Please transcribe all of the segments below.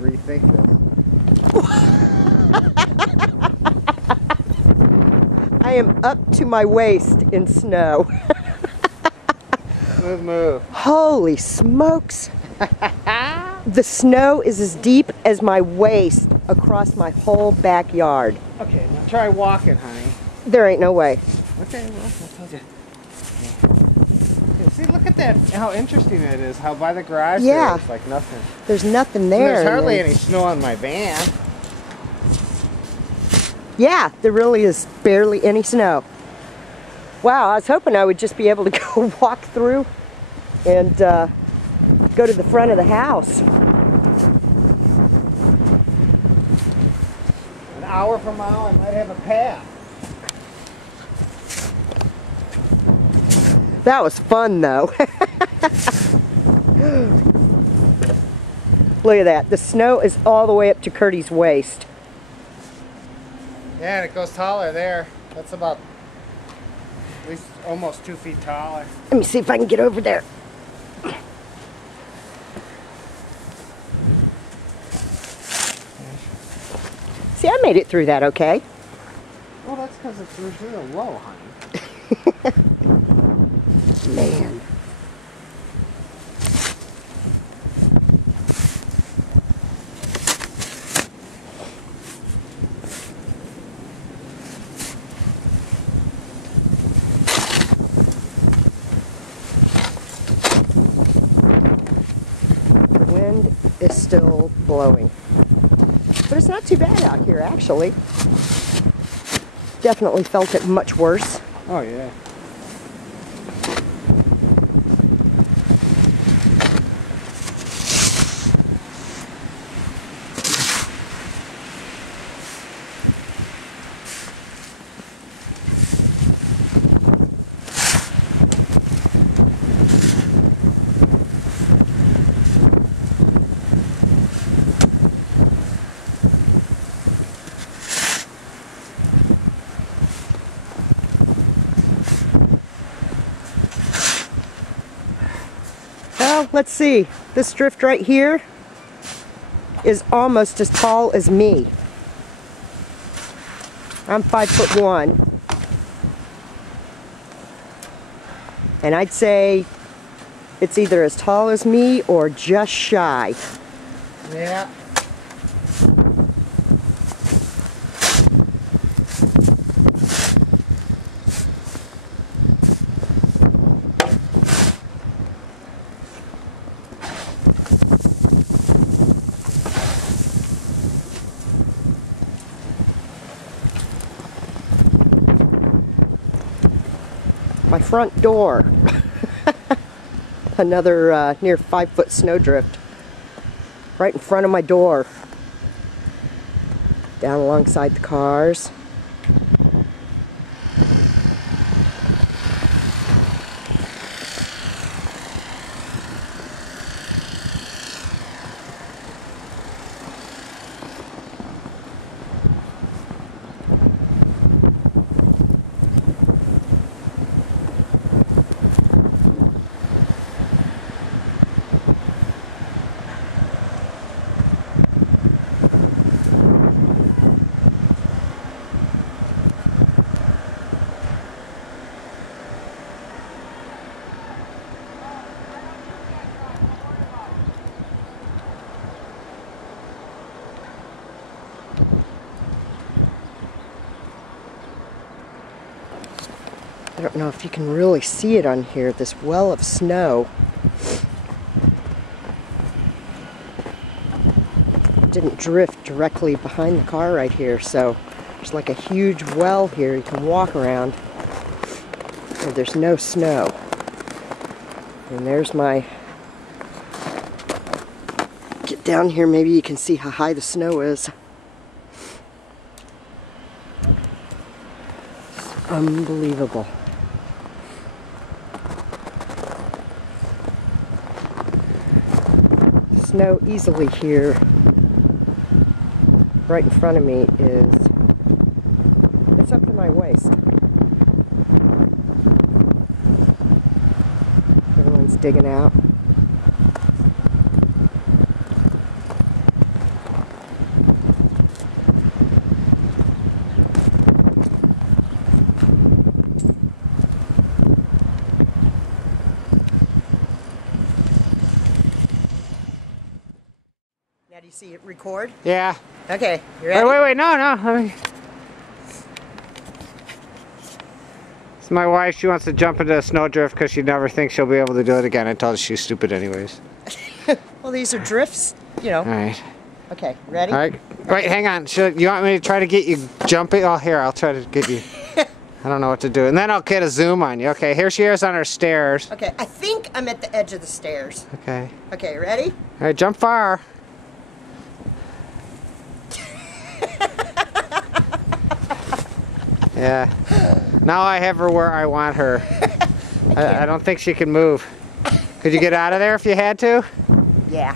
rethink this. I am up to my waist in snow. Move. Holy smokes. The snow is as deep as my waist across my whole backyard. Okay, now try walking, honey. There ain't no way. Okay, well, I told you. Okay, see, look at that, how interesting it is, how by the garage Yeah. there's like nothing. There's nothing And there. there's hardly and then- any snow on my van. Yeah, there really is barely any snow. Wow, I was hoping I would just be able to go walk through and go to the front of the house. An hour from now, I might have a path. That was fun, though. Look at that. The snow is all the way up to Curdy's waist. Yeah, and it goes taller there. That's about at least almost 2 feet taller. Let me see if I can get over there. See, I made it through that okay. Well, that's because it's real low, honey. Man. The wind is still blowing. But it's not too bad out here, actually. Definitely felt it much worse. Oh, yeah. Well, let's see. This drift right here is almost as tall as me. I'm 5'1". And I'd say it's either as tall as me or just shy. Yeah. My front door. Another near 5-foot snowdrift. Right in front of my door. Down alongside the cars. I don't know if you can really see it on here, this well of snow. It didn't drift directly behind the car right here, so there's like a huge well here you can walk around. And there's no snow. And there's my... Get down here, maybe you can see how high the snow is. Unbelievable. Snow easily here, right in front of me, it's up to my waist. Everyone's digging out. you see it record? Yeah. Okay, you ready? Wait, no. Let me... It's my wife. She wants to jump into a snowdrift because she never thinks she'll be able to do it again. I told her she's stupid anyways. Well, these are drifts, you know. All right. Okay, ready? All right. Wait, hang on. You want me to try to get you jumping? Oh, here, I'll try to get you. I don't know what to do. And then I'll get a zoom on you. Okay, here she is on her stairs. Okay, I think I'm at the edge of the stairs. Okay. Okay, ready? All right, jump far. Yeah. Now I have her where I want her. I don't think she can move. Could you get out of there if you had to? Yeah.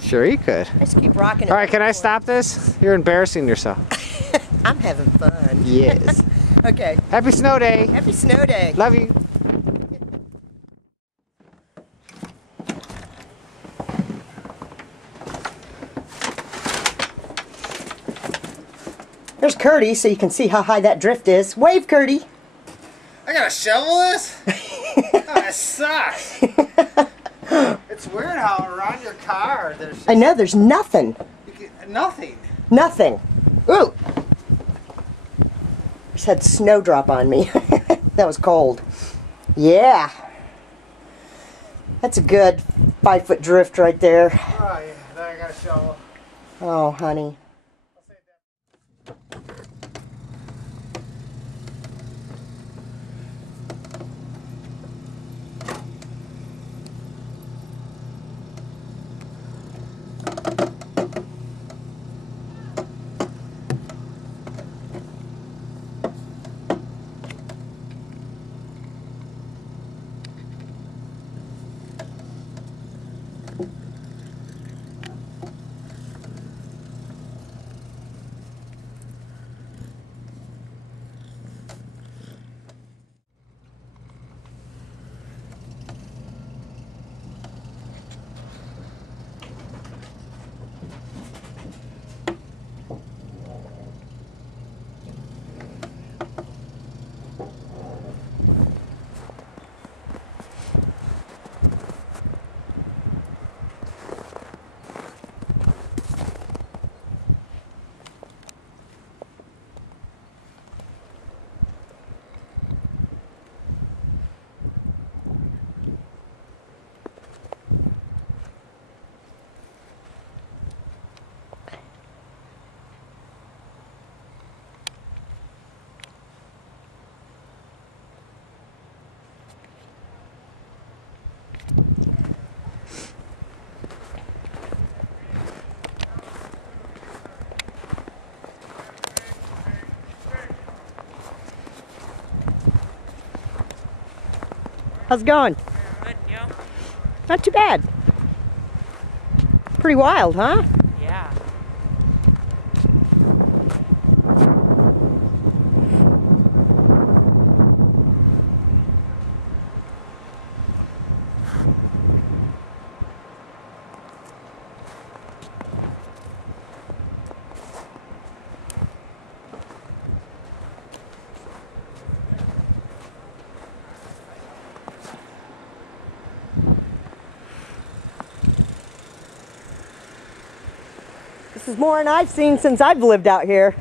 Sure you could. I just keep rocking it. All right, can I stop this? You're embarrassing yourself. I'm having fun. Yes. Okay. Happy snow day. Happy snow day. Love you. There's Curdy, so you can see how high that drift is. Wave, Curdy. I gotta shovel this? Oh, that sucks. It's weird how around your car there's just, I know, there's nothing. nothing. Nothing. Ooh. Just had snow drop on me. That was cold. Yeah. That's a good 5-foot drift right there. Oh yeah, now I gotta shovel. Oh, honey. How's it going? Good, you? Not too bad. Pretty wild, huh? Yeah. This is more than I've seen since I've lived out here.